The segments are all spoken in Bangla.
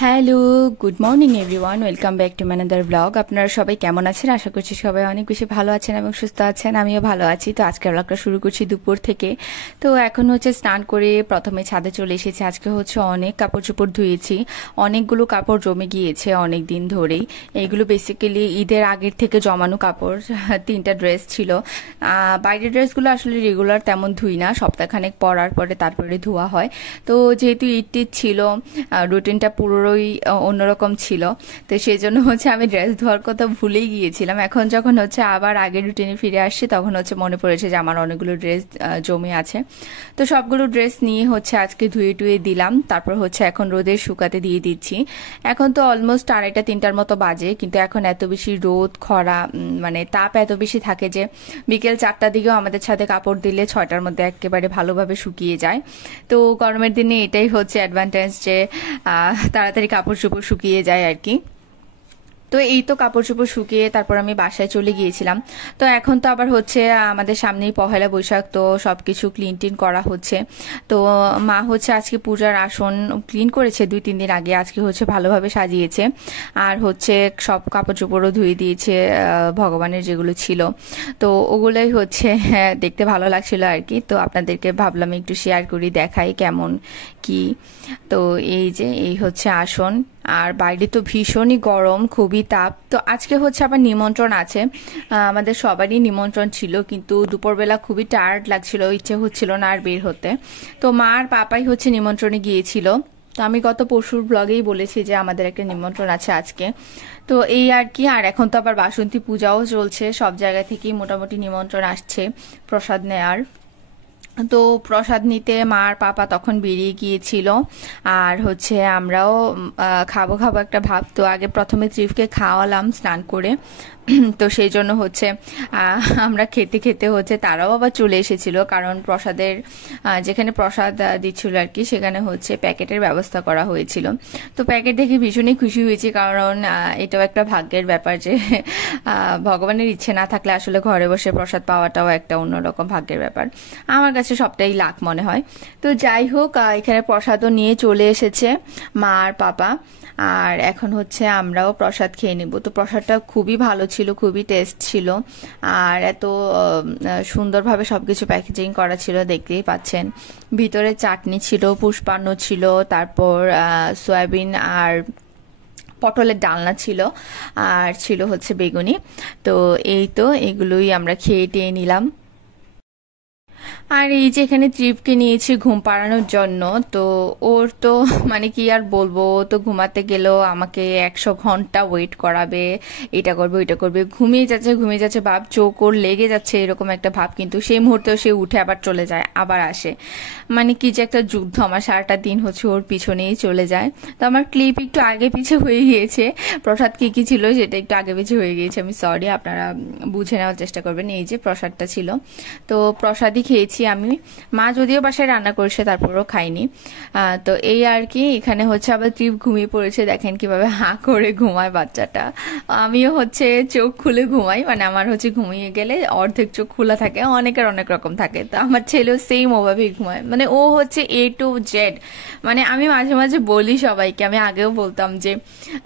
Hello, good morning everyone, welcome back to ম্যানাদার ব্লগ। আপনারা সবাই কেমন আছেন? আশা করছি সবাই অনেক বেশি ভালো আছেন এবং সুস্থ আছেন। আমিও ভালো আছি। তো আজকে ব্লগটা শুরু করছি দুপুর থেকে। তো এখন হচ্ছে স্নান করে প্রথমে ছাদে চলে এসেছি। আজকে হচ্ছে অনেক কাপড় চোপড় ধুয়েছি, অনেকগুলো কাপড় জমে গিয়েছে অনেক দিন ধরেই। এইগুলো বেসিক্যালি ঈদের আগের থেকে জমানো কাপড়। তিনটা ড্রেস ছিল। বাইরের ড্রেসগুলো আসলে রেগুলার তেমন ধুই না, সপ্তাহখানেক পরার পরে তারপরে ধোয়া হয়। তো যেহেতু ঈদ ছিল, রুটিনটা পুরোই অন্যরকম ছিল, তো সেই জন্য হচ্ছে আমি ড্রেস ধোয়ার কথা ভুলেই গিয়েছিলাম। এখন যখন হচ্ছে আবার আগের রুটিনে ফিরে আসছি, তখন হচ্ছে মনে পড়েছে যে আমার অনেকগুলো ড্রেস জমে আছে। তো সবগুলো ড্রেস নিয়ে হচ্ছে আজকে ধুয়ে টুয়ে দিলাম, তারপর হচ্ছে এখন রোদে শুকাতে দিয়ে দিচ্ছি। এখন তো অলমোস্ট 2:30-3টার মতো বাজে, কিন্তু এখন এত বেশি রোদ খরা, মানে তাপ এত বেশি থাকে যে বিকেল 4টার দিকেও আমাদের ছাদে কাপড় দিলে 6টার মধ্যে একেবারে ভালোভাবে শুকিয়ে যায়। তো গরমের দিনে এটাই হচ্ছে অ্যাডভান্টেজ যে তাড়াতাড়ি কাপড় চোপড় শুকিয়ে যায় আর কি। তো এই তো কাপড় চোপড় শুকিয়ে তারপর আমি বাসায় চলে গিয়েছিলাম। তো এখন তো আবার হচ্ছে আমাদের সামনেই পহেলা বৈশাখ, তো সবকিছু ক্লিন টিন করা হচ্ছে। তো মা হচ্ছে আজকে পূজার আসন ক্লিন করেছে 2-3 দিন আগে, আজকে হচ্ছে ভালোভাবে সাজিয়েছে। আর হচ্ছে সব কাপড় চোপড়ও ধুয়ে দিয়েছে, ভগবানের যেগুলো ছিল। তো ওগুলোই হচ্ছে দেখতে ভালো লাগছিল আর কি। তো আপনাদেরকে ভাবলাম একটু শেয়ার করি, দেখাই কেমন কি। তো এই যে এই হচ্ছে আসন। আর বাইরে তো ভীষণই গরম, খুবই তাপ। তো আজকে হচ্ছে আবার নিমন্ত্রণ আছে, আমাদের সবারই নিমন্ত্রণ ছিল, কিন্তু দুপুরবেলা খুবই টায়ার্ড লাগছিল, ইচ্ছে হচ্ছিল না আর বের হতে। তো মা আর পাপাই হচ্ছে নিমন্ত্রণে গিয়েছিল। তো আমি গত পরশুর ব্লগেই বলেছি যে আমাদের একটা নিমন্ত্রণ আছে আজকে। তো এই আর কি। আর এখন তো আবার বাসন্তী পূজাও চলছে, সব জায়গা থেকেই মোটামুটি নিমন্ত্রণ আসছে প্রসাদ নেয়ার। তো প্রসাদ নিতে মা আর পাপা তখন বেরিয়ে গিয়েছিল। আর হচ্ছে আমরাও খাবো খাবো একটা ভাব। তো আগে প্রথমে ত্রিফকে খাওয়ালাম স্নান করে। তো সেই জন্য হচ্ছে আমরা খেতে খেতে হচ্ছে তারাও আবার চলে এসেছিল, কারণ প্রসাদের যেখানে প্রসাদ দিচ্ছিল আর কি, সেখানে হচ্ছে প্যাকেটের ব্যবস্থা করা হয়েছিল। তো প্যাকেট দেখে ভীষণই খুশি হয়েছি, কারণ এটাও একটা ভাগ্যের ব্যাপার যে ভগবানের ইচ্ছে না থাকলে আসলে ঘরে বসে প্রসাদ পাওয়াটাও একটা অন্যরকম ভাগ্যের ব্যাপার। আমার কাছে সবটাই লাখ মনে হয়। তো যাই হোক, এখানে প্রসাদও নিয়ে চলে এসেছে মা আর পাপা। আর এখন হচ্ছে আমরাও প্রসাদ খেয়ে নিব। তো প্রসাদটা খুবই ভালো ছিল, খুবই টেস্ট ছিল। আর এত সুন্দরভাবে সবকিছু প্যাকেজিং করা ছিল, দেখতেই পাচ্ছেন। ভিতরে চাটনি ছিল, পুষ্পান্ন ছিল, তারপর সয়াবিন আর পটলের ডালনা ছিল, আর ছিল হচ্ছে বেগুনি। তো এই তো এগুলোই আমরা খেয়ে টেয়ে নিলাম। আর এই যে এখানে ট্রিপকে নিয়েছি ঘুম পাড়ানোর জন্য। তো ওর তো মানে কি আর বলবো, ও তো ঘুমাতে গেলেও আমাকে 100 ঘন্টা ওয়েট করাবে, এটা করবে ওইটা করবে, ঘুমিয়ে যাচ্ছে ভাব, চোখ ওর লেগে যাচ্ছে এরকম একটা ভাব, কিন্তু সেই মুহূর্তেও সে উঠে আবার চলে যায়, আবার আসে। মানে কি যে একটা যুদ্ধ, আমার সারাটা দিন হচ্ছে ওর পিছনেই চলে যায়। তো আমার ক্লিপ একটু আগে পিছে হয়ে গিয়েছে, প্রসাদ কি কি ছিল সেটা একটু আগে পিছে হয়ে গিয়েছে, আমি সরি, আপনারা বুঝে নেওয়ার চেষ্টা করবেন। এই যে প্রসাদটা ছিল, তো প্রসাদই খেয়েছি আমি। মা যদিও বাসায় রান্না করেছে, তারপরও খাইনি। তো এই আর কি। এখানে হচ্ছে আবার ট্রিপ ঘুমিয়ে পড়েছে, দেখেন কিভাবে হাঁ করে ঘুমায় বাচ্চাটা। আমিও হচ্ছে চোখ খুলে ঘুমাই, মানে আমার হচ্ছে ঘুমিয়ে গেলে অর্ধেক চোখ খোলা থাকে, অনেকের অনেক রকম থাকে। তো আমার ছেলেও সেম ওভাবেই ঘুমায়, মানে ও হচ্ছে A to Z। মানে আমি মাঝে মাঝে বলি সবাইকে, আমি আগেও বলতাম যে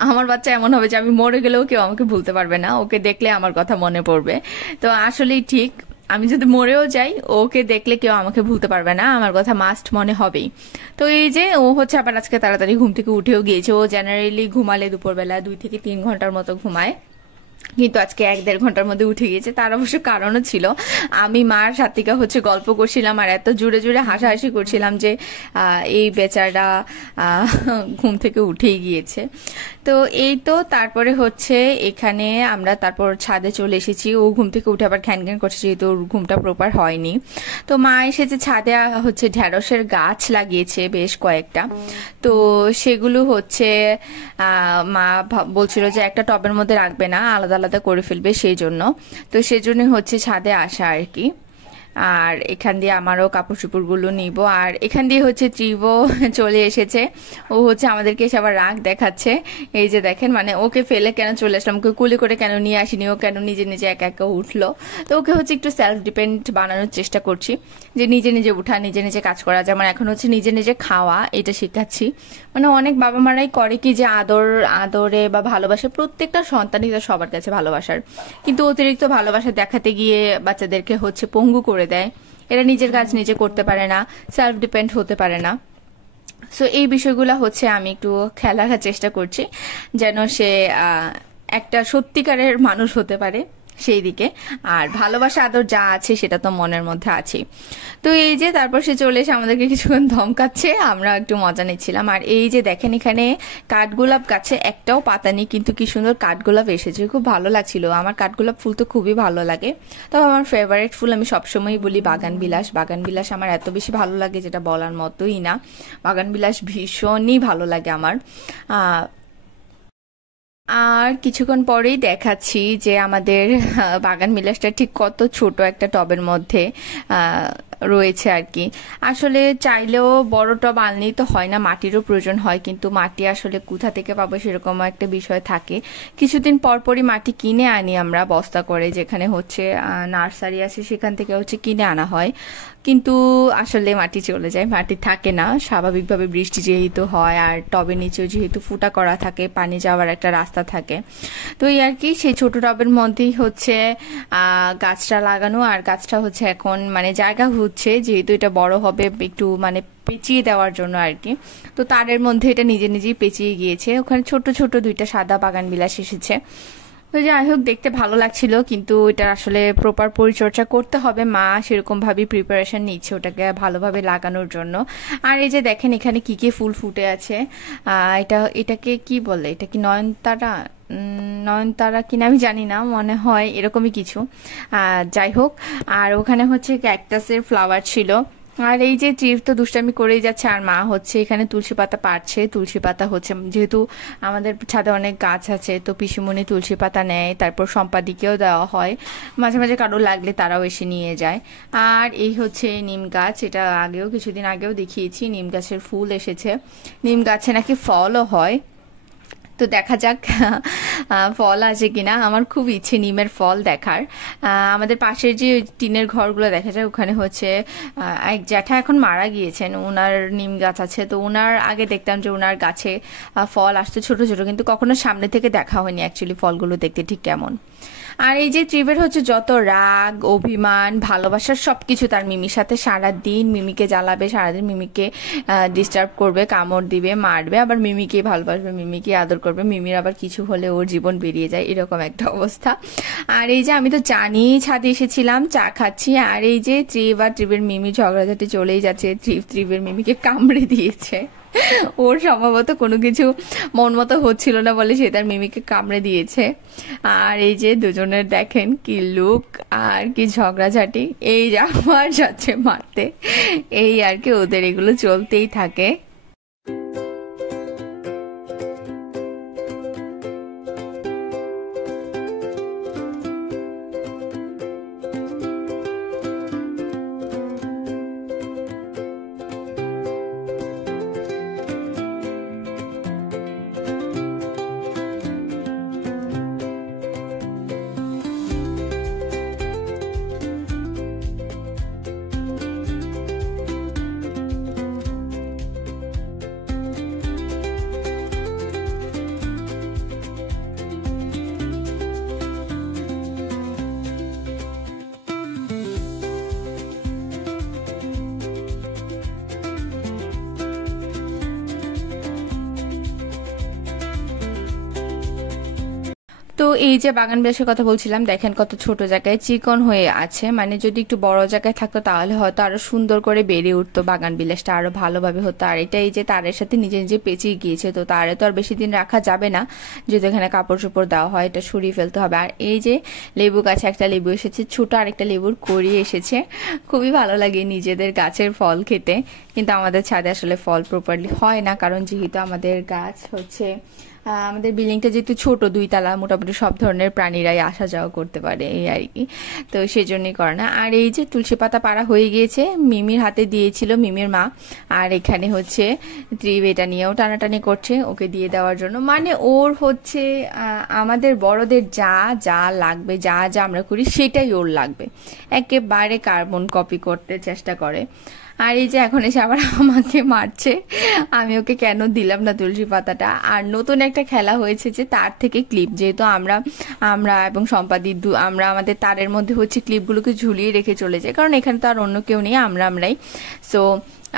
আমার বাচ্চা এমন হবে যে আমি মরে গেলেও কেউ আমাকে ভুলতে পারবে না, ওকে দেখলে আমার কথা মনে পড়বে। তো আসলেই ঠিক, আমি যদি মরেও যাই, ওকে দেখলে কেউ আমাকে ভুলতে পারবে না, আমার কথা মাস্ট মনে হবেই। তো এই যে ও হচ্ছে আবার আজকে তাড়াতাড়ি ঘুম থেকে উঠেও গিয়েছে। ও জেনারেলি ঘুমালে দুপুরবেলা 2 থেকে 3 ঘন্টার মতো ঘুমায়, কিন্তু আজকে 1-1.5 ঘন্টার মধ্যে উঠে গিয়েছে। তার অবশ্য কারণও ছিল, আমি মার সাথিকা হচ্ছে গল্প করছিলাম আর এত জোরে জোরে হাসাহাসি করছিলাম যে এই বেচারা ঘুম থেকে উঠেই গিয়েছে। তো এই তো তারপরে হচ্ছে এখানে আমরা তারপর ছাদে চলে এসেছি। ও ঘুম থেকে উঠে আবার ঘ্যান ঘ্যান করছে, যেহেতু ওর ঘুমটা প্রপার হয়নি। তো মা এসেছে ছাদে, হচ্ছে ঢেঁড়সের গাছ লাগিয়েছে বেশ কয়েকটা। তো সেগুলো হচ্ছে মা বলছিল যে একটা টবের মধ্যে রাখবে না, আলাদা আলাদা করে ফেলবে, সেই জন্য। তো সেই জন্য হচ্ছে ছাদে আসা আর কি। আর এখান দিয়ে আমারও কাপড় চোপড়গুলো নিব। আর এখান দিয়ে হচ্ছে ত্রিভো চলে এসেছে। ও হচ্ছে আমাদেরকে এসে আবার রাগ দেখাচ্ছে। এই যে দেখেন, মানে ওকে ফেলে কেন চলে আসলাম, ওকে কুলি করে কেন নিয়ে আসিনি, ও কেন নিজে নিজে একা একা উঠলো। তো ওকে হচ্ছে একটু সেলফ ডিপেন্ড বানানোর চেষ্টা করছি, যে নিজে নিজে উঠা, নিজে নিজে কাজ করা, যেমন এখন হচ্ছে নিজে নিজে খাওয়া, এটা শেখাচ্ছি। মানে অনেক বাবা মারাই করে কি, যে আদরে বা ভালোবাসা প্রত্যেকটা সন্তানই তো সবার কাছে ভালোবাসার, কিন্তু অতিরিক্ত ভালোবাসা দেখাতে গিয়ে বাচ্চাদেরকে হচ্ছে পঙ্গু করে দেয়। এরা নিজের কাজ নিজে করতে পারে না, সেলফ ডিপেন্ড হতে পারে না। সো এই বিষয়গুলো হচ্ছে আমি একটু খেয়াল রাখার চেষ্টা করছি, যেন সে একটা সত্যিকারের মানুষ হতে পারে সেই দিকে। আর ভালোবাসা আদর যা আছে সেটা তো মনের মধ্যে আছে। তো এই যে তারপর সে চলে এসে আমাদেরকে কিছুক্ষণ ধমকাচ্ছে, আমরা একটু মজা নিচ্ছিলাম। আর এই যে দেখেন, এখানে কাঠগোলাপ গাছে একটাও পাতা নেই, কিন্তু কি সুন্দর কাঠগোলাপ এসেছে, খুব ভালো লাগছিল। আমার কাঠগোলাপ ফুল তো খুবই ভালো লাগে। তবে আমার ফেভারিট ফুল, আমি সবসময়ই বলি বাগানবিলাস। বাগানবিলাস আমার এত বেশি ভালো লাগে যেটা বলার মতোই না। বাগানবিলাস ভীষণই ভালো লাগে আমার। আর কিছুক্ষণ পরেই দেখাচ্ছি যে আমাদের বাগান বিলাসটা ঠিক কত ছোট একটা টবের মধ্যে রয়েছে আর কি। আসলে চাইলেও বড় টব আনলেই তো হয় না, মাটিরও প্রয়োজন হয়, কিন্তু মাটি আসলে কোথা থেকে পাবো সেরকম একটা বিষয় থাকে। কিছুদিন পরপরই মাটি কিনে আনি আমরা বস্তা করে, যেখানে হচ্ছে নার্সারি আছে সেখান থেকে হচ্ছে কিনে আনা হয়, কিন্তু আসলে মাটি চলে যায়, মাটি থাকে না। স্বাভাবিকভাবে বৃষ্টি যেহেতু হয়, আর টবের নিচেও যেহেতু ফুটা করা থাকে, পানি যাওয়ার একটা রাস্তা থাকে, তো এই আর কি। সেই ছোট টবের মধ্যেই হচ্ছে গাছটা লাগানো। আর গাছটা হচ্ছে এখন মানে জায়গা হচ্ছে, যেহেতু এটা বড় হবে, একটু মানে পেঁচিয়ে দেওয়ার জন্য আর কি। তো তারের মধ্যে এটা নিজে নিজেই পেঁচিয়ে গিয়েছে। ওখানে ছোট ছোট দুইটা সাদা বাগান বিলাস এসেছে। তো যাই হোক, দেখতে ভালো লাগছিল, কিন্তু এটা আসলে প্রপার পরিচর্যা করতে হবে। মা সেরকম ভাবে প্রিপারেশন নিচ্ছে ওটাকে ভালোভাবে লাগানোর জন্য। আর এই যে দেখেন, এখানে কি কি ফুল ফুটে আছে। এটাকে কি বলে, এটা কি নয়নতারা, নয়নতারা কিনা আমি জানি না, মনে হয় এরকমই কিছু। যাই হোক, আর ওখানে হচ্ছে ক্যাকটাসের ফ্লাওয়ার ছিল। আর এই যে চিফ তো দুষ্টামি করেই যাচ্ছে, আর মা হচ্ছে এখানে তুলসী পাতা পাড়ছে। তুলসী পাতা হচ্ছে, যেহেতু আমাদের ছাদে অনেক গাছ আছে, তো পিসিমণি তুলসী পাতা নেয়, তারপর সম্পাদিকেও দেওয়া হয়, মাঝে মাঝে কারো লাগলে তারাও এসে নিয়ে যায়। আর এই হচ্ছে নিম গাছ, এটা কিছুদিন আগেও দেখিয়েছি, নিম গাছের ফুল এসেছে। নিম গাছে নাকি ফলও হয়, তো দেখা যাক ফল আছে কিনা। আমার খুব ইচ্ছে নিমের ফল দেখার। আমাদের পাশের যে টিনের ঘরগুলো দেখা যায়, ওখানে হচ্ছে এক জ্যাঠা এখন মারা গিয়েছেন, ওনার নিম গাছ আছে। তো ওনার আগে দেখতাম যে ওনার গাছে ফল আসতো ছোট ছোট, কিন্তু কখনো সামনে থেকে দেখা হয়নি অ্যাকচুয়ালি ফলগুলো দেখতে ঠিক কেমন। আর এই যে ত্রিবের হচ্ছে যত রাগ, অভিমান, ভালোবাসার সবকিছু তার মিমির সাথে, সারাদিন মিমিকে জ্বালাবে, সারাদিন মিমিকে ডিস্টার্ব করবে, কামড় দিবে, মারবে, আবার মিমিকে ভালোবাসবে, মিমিকে আদর করবে। মিমির আবার কিছু হলে ওর জীবন বেরিয়ে যায়, এরকম একটা অবস্থা। আর এই যে আমি তো চা নিয়েই ছাদে এসেছিলাম, চা খাচ্ছি। আর এই যে ত্রিব আর ত্রিবের মিমি ঝগড়াঝাটি চলেই যাচ্ছে। ত্রিবের মিমিকে কামড়ে দিয়েছে, ওর সম্ভবত কোনো কিছু মন মতো হচ্ছিল না বলে সে তার মিমিকে কামড়ে দিয়েছে। আর এই যে দুজনের দেখেন কি লুক, আর কি ঝগড়াঝাটি, এই আমার যাচ্ছে মারতে, এই আর কি, ওদের এগুলো চলতেই থাকে। তো এই যে বাগান বিলাসের কথা বলছিলাম, দেখেন কত ছোট জায়গায় চিকন হয়ে আছে। মানে যদি একটু বড় জায়গায় থাকতো তাহলে হয়তো আরো সুন্দর করে বেড়ে উঠতো, বাগান বিলাসটা আরো ভালোভাবে হতো। আর এটা এই যে তারের সাথে নিজে নিজে পেঁচিয়ে গিয়েছে, তো তারে তো আর বেশি দিন রাখা যাবে না, যেহেতু এখানে কাপড় চোপড় দেওয়া হয়, এটা সরিয়ে ফেলতে হবে। আর এই যে লেবু গাছে একটা লেবু এসেছে, ছোট আরেকটা লেবুর কড়ি এসেছে। খুবই ভালো লাগে নিজেদের গাছের ফল খেতে, কিন্তু আমাদের ছাদে আসলে ফল প্রপারলি হয় না, কারণ যেহেতু আমাদের গাছ হচ্ছে আমাদের বিল্ডিংটা যেহেতু ছোট 2 তলা, মোটামুটি সব ধরনের প্রাণীরাই আসা যাওয়া করতে পারে এই আর কি, তো সেজন্যই করে না। আর এই যে তুলসী পাতা পাড়া হয়ে গিয়েছে, মিমির হাতে দিয়েছিল মিমির মা, আর এখানে হচ্ছে ত্রিব এটা নিয়েও টানাটানি করছে ওকে দিয়ে দেওয়ার জন্য। মানে ওর হচ্ছে আমাদের বড়দের যা যা লাগবে, যা যা আমরা করি সেটাই ওর লাগবে, একেবারে কার্বন কপি করতে চেষ্টা করে। আর এই যে এখন এসে আবার আমাকে মারছে, আমি ওকে কেন দিলাম না তুলসী পাতাটা। আর নতুন একটা খেলা হয়েছে যে তার থেকে ক্লিপ, যেহেতু আমরা এবং সম্পাদি আমরা আমাদের তারের মধ্যে হচ্ছে ক্লিপগুলোকে ঝুলিয়ে রেখে চলে যাই, কারণ এখানে তো আর অন্য কেউ নেই, আমরাই। সো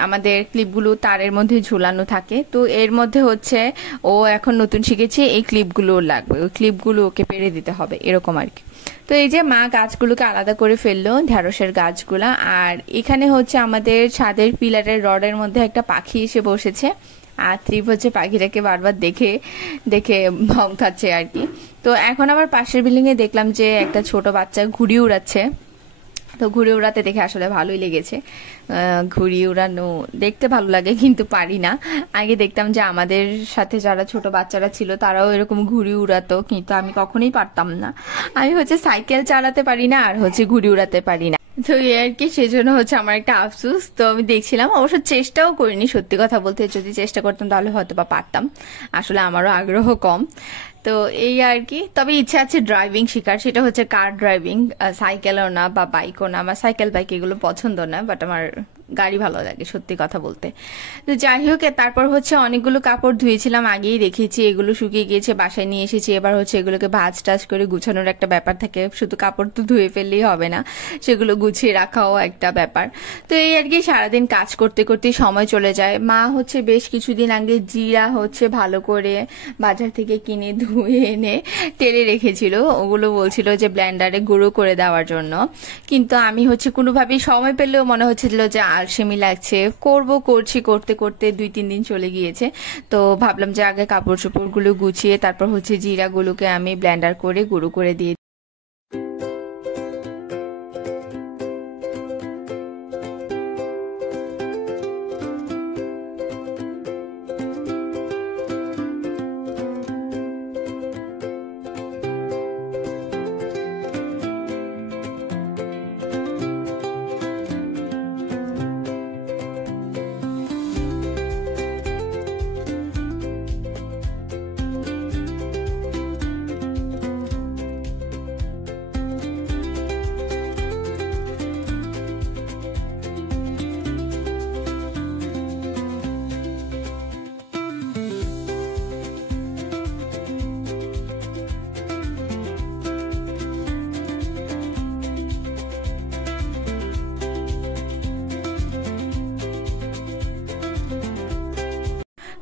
আমাদের ক্লিপগুলো তারের মধ্যে ঝুলানো থাকে, তো এর মধ্যে হচ্ছে ও এখন নতুন শিখেছে এই ক্লিপগুলো লাগবে, ওই ক্লিপগুলো ওকে পেরে দিতে হবে এরকম আর কি। তো এই যে মা গাছগুলোকে আলাদা করে ফেললো, ঢেঁড়সের গাছগুলা। আর এখানে হচ্ছে আমাদের ছাদের পিলারের রডের মধ্যে একটা পাখি এসে বসেছে, আর ত্রিপ হচ্ছে পাখিটাকে বারবার দেখে দেখে ভম খাচ্ছে আর কি। তো এখন আবার পাশের বিল্ডিং এ দেখলাম যে একটা ছোট বাচ্চা ঘুড়ি উড়াচ্ছে, তো ঘুড়ি উড়াতে দেখে আসলে ভালোই লেগেছে। ঘুড়ি উড়ানো দেখতে ভালো লাগে, কিন্তু পারি না। আগে দেখতাম যে আমাদের সাথে যারা ছোট বাচ্চারা ছিল তারাও এরকম ঘুড়ি উড়াতো, কিন্তু আমি কখনোই পারতাম না। আমি হচ্ছে সাইকেল চালাতে পারি না, আর হচ্ছে ঘুড়ি উড়াতে পারি না, তো আর কি, সেজন্য হচ্ছে আমার একটা আফসোস। তো আমি দেখছিলাম, অবশ্য চেষ্টাও করিনি সত্যি কথা বলতে, যদি চেষ্টা করতাম তাহলে হয়তো বা পারতাম, আসলে আমারও আগ্রহ কম। তো এই আর কি, তবে ইচ্ছা আছে ড্রাইভিং শেখার, সেটা হচ্ছে কার ড্রাইভিং, সাইকেলও না বা বাইকও না। আমার সাইকেল বাইক এগুলো পছন্দ না, বাট আমার গাড়ি ভালো লাগে সত্যি কথা বলতে। তো যাই হোক, তারপর হচ্ছে অনেকগুলো কাপড় ধুয়েছিলাম, আগেই রেখেছি, এগুলো শুকিয়ে গিয়েছে, বাসায় নিয়ে এসেছি। এবার হচ্ছে এগুলোকে ভাঁজ টাজ করে গুছানোর একটা ব্যাপার থাকে, শুধু কাপড় তো ধুয়ে ফেললেই হবে না, সেগুলো গুছিয়ে রাখাও একটা ব্যাপার। তো এই আর কি, সারাদিন কাজ করতে করতে সময় চলে যায়। মা হচ্ছে বেশ কিছুদিন আগে জিরা হচ্ছে ভালো করে বাজার থেকে কিনে ধুয়ে এনে তেলে রেখেছিল, ওগুলো বলছিল যে ব্লেন্ডারে গুঁড়ো করে দেওয়ার জন্য, কিন্তু আমি হচ্ছে কোনোভাবেই সময় পেলেও মনে হচ্ছিল যে আলসেমি লাগছে, করছি, করতে করতে 2-3 দিন চলে গিয়েছে। তো ভাবলাম যে আগে কাপড় চোপড় গুলো গুছিয়ে তারপর হচ্ছে জিরাগুলোকে আমি ব্লেন্ডার করে গুঁড়ো করে দিয়ে।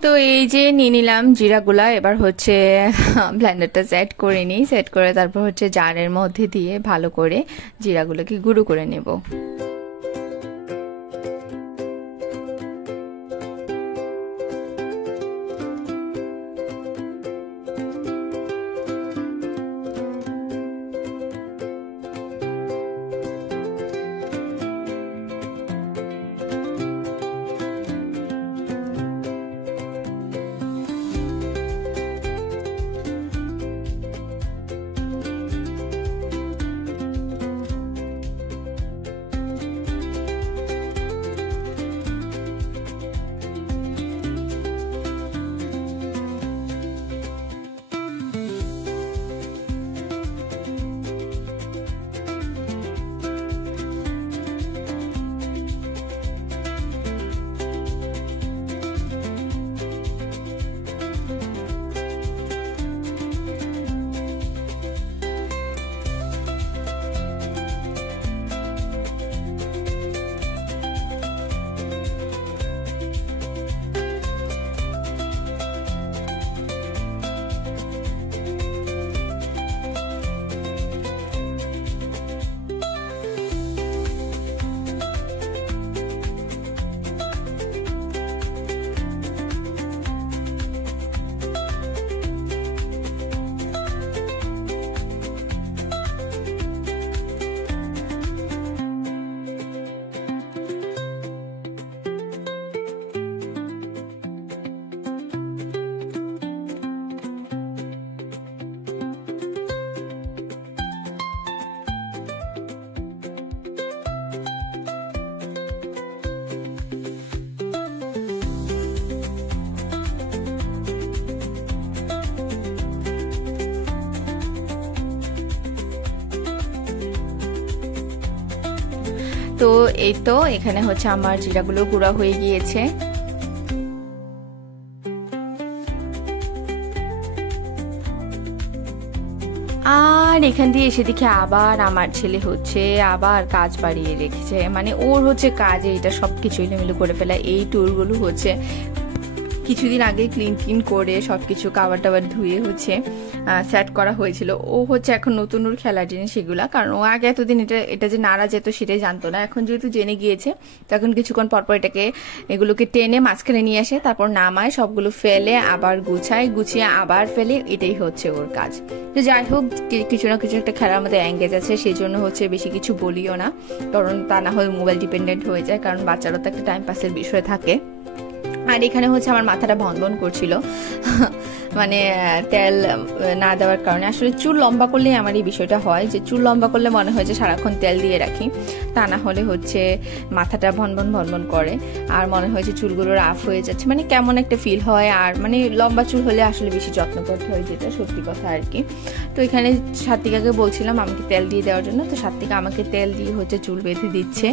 তো এই যে নিয়ে নিলাম জিরাগুলা, এবার হচ্ছে ব্লেন্ডারটা সেট করে নিই, সেট করে তারপর হচ্ছে জারের মধ্যে দিয়ে ভালো করে জিরাগুলোকে গুঁড়ো করে নেব। তো এই তো এখানে হচ্ছে আমার জিরাগুলো গুঁড়া হয়ে গিয়েছে। আর এখান দিয়ে এসে দেখি আবার আমার ছেলে হচ্ছে আবার কাজ বাড়িয়ে রেখেছে, মানে ওর হচ্ছে কাজে এটা সবকিছু এলোমেলো করে ফেলা। এই টুলগুলো হচ্ছে কিছুদিন আগে ক্লিন করে সবকিছু কাবার টাবার ধুয়ে হচ্ছে সেট করা হয়েছিল। ও হচ্ছে এখন নতুন ওর খেলার জিনিস এগুলা, কারণ ও আগে এতদিন এটা যে নাড়া যেত সেটাই জানতো না। এখন যেহেতু জেনে গিয়েছে তখন কিছুক্ষণ পরপর এগুলোকে টেনে মাঝখানে নিয়ে আসে, তারপর নামায়, সবগুলো ফেলে আবার গুছিয়ে আবার ফেলে, এটাই হচ্ছে ওর কাজ। তো যাই হোক, কিছু না কিছু একটা খেলার মধ্যে এঙ্গেজ আছে, সেই জন্য হচ্ছে বেশি কিছু বলিও না, কারণ তা না হলে মোবাইল ডিপেন্ডেন্ট হয়ে যায়, কারণ বাচ্চারও তো একটা টাইম পাসের বিষয় থাকে। আর এখানে হচ্ছে আমার মাথাটা ভনভন করছিল মানে তেল না দেওয়ার কারণে। আসলে চুল লম্বা করলেই আমার এই বিষয়টা হয়, যে চুল লম্বা করলে মনে হয় যে সারাক্ষণ তেল দিয়ে রাখি, তা না হলে হচ্ছে মাথাটা ভনভন করে, আর মনে হয় যে চুলগুলো রাফ হয়ে যাচ্ছে, মানে কেমন একটা ফিল হয়। আর মানে লম্বা চুল হলে আসলে বেশি যত্ন করতে হয়, যেটা সত্যি কথা আর কি। তো এখানে সাত্বিকাকে বলছিলাম আমাকে তেল দিয়ে দেওয়ার জন্য, তো সাত্বিকা আমাকে তেল দিয়ে হচ্ছে চুল বেঁধে দিচ্ছে।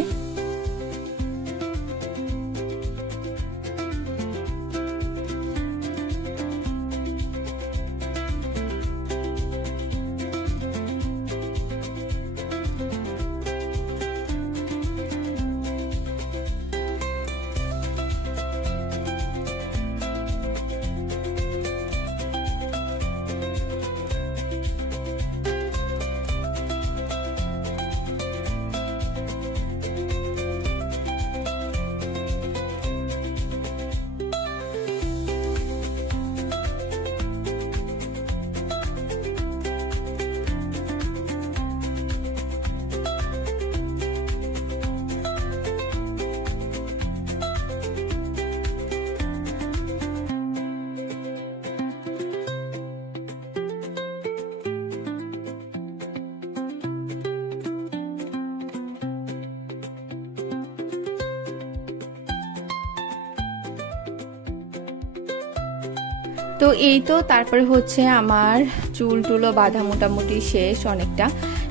তো এই তো তারপরে হচ্ছে আমার চুল টুলো বাঁধা মোটামুটি শেষ অনেকটা।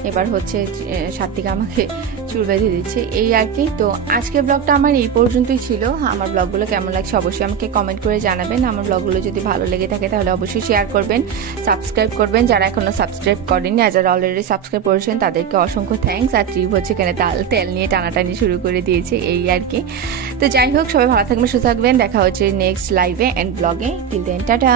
এবার হচ্ছে সাত্বিকা আমাকে চুল বেঁধে দিচ্ছে, এই আর কি। তো আজকের ব্লগটা আমার এই পর্যন্তই ছিল। আমার ব্লগগুলো কেমন লাগছে অবশ্যই আমাকে কমেন্ট করে জানাবেন। আমার ব্লগগুলো যদি ভালো লেগে থাকে তাহলে অবশ্যই শেয়ার করবেন, সাবস্ক্রাইব করবেন যারা এখনো সাবস্ক্রাইব করেনি, আর যারা অলরেডি সাবস্ক্রাইব করেছেন তাদেরকে অসংখ্য থ্যাঙ্কস। আর ট্রিপ হচ্ছে এখানে তেল নিয়ে টানাটানি শুরু করে দিয়েছে, এই আর কি। তো যাই হোক, সবাই ভালো থাকবেন, সুস্থ থাকবেন, দেখা হচ্ছে নেক্সট লাইভে এন্ড ব্লগে। Till then tata.